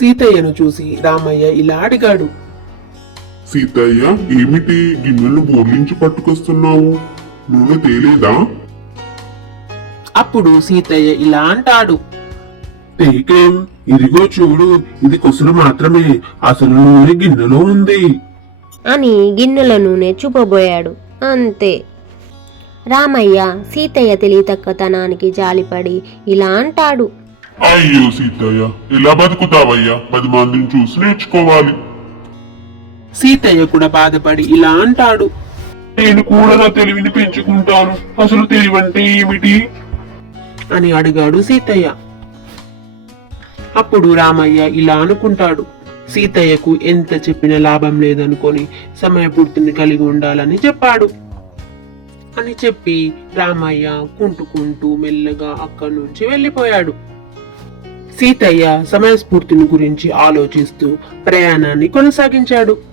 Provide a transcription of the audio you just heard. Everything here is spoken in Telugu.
సీతయ్యను చూసి రామయ్య ఇలా అడిగాడు. సీతయ్య, ఏమిటి గిన్నెలు బోర్లించి పట్టుకొస్తున్నావు? నూనె తేలేదా? అప్పుడు సీతయ్య ఇలా అంటాడు. తేకేం, ఇదిగో చూడు, ఇది కొసలు మాత్రమే, అసలు నూనె గిన్నెలో ఉంది అని గిన్నెల నూనె చూపబోయాడు. అంతే. రామయ్య సీతయ్య తెలివితక్కువతనానికి జాలిపడి ఇలా అంటాడు. అయ్యో సీతయ్య, ఎలా బతుకుతావయ్యా? 10 మందిని చూసి నేర్చుకోవాలి. సీతయ్య కూడా బాధపడి ఇలా అంటాడు. నేను కూడా నా తెలివిని పెంచుకుంటాను. అసలు తెలివంటే ఏమిటి అని అడిగాడు సీతయ్య. అప్పుడు రామయ్య ఇలా అనుకుంటాడు. సీతయ్యకు ఎంత చెప్పినా లాభం లేదనుకొని సమయపూర్తిని కలిగి ఉండాలని చెప్పాడు. అని చెప్పి రామయ్య కుంటుకుంటూ మెల్లగా అక్కడి నుంచి వెళ్ళిపోయాడు. సీతయ్య సమయస్ఫూర్తిని గురించి ఆలోచిస్తూ ప్రయాణాన్ని కొనసాగించాడు.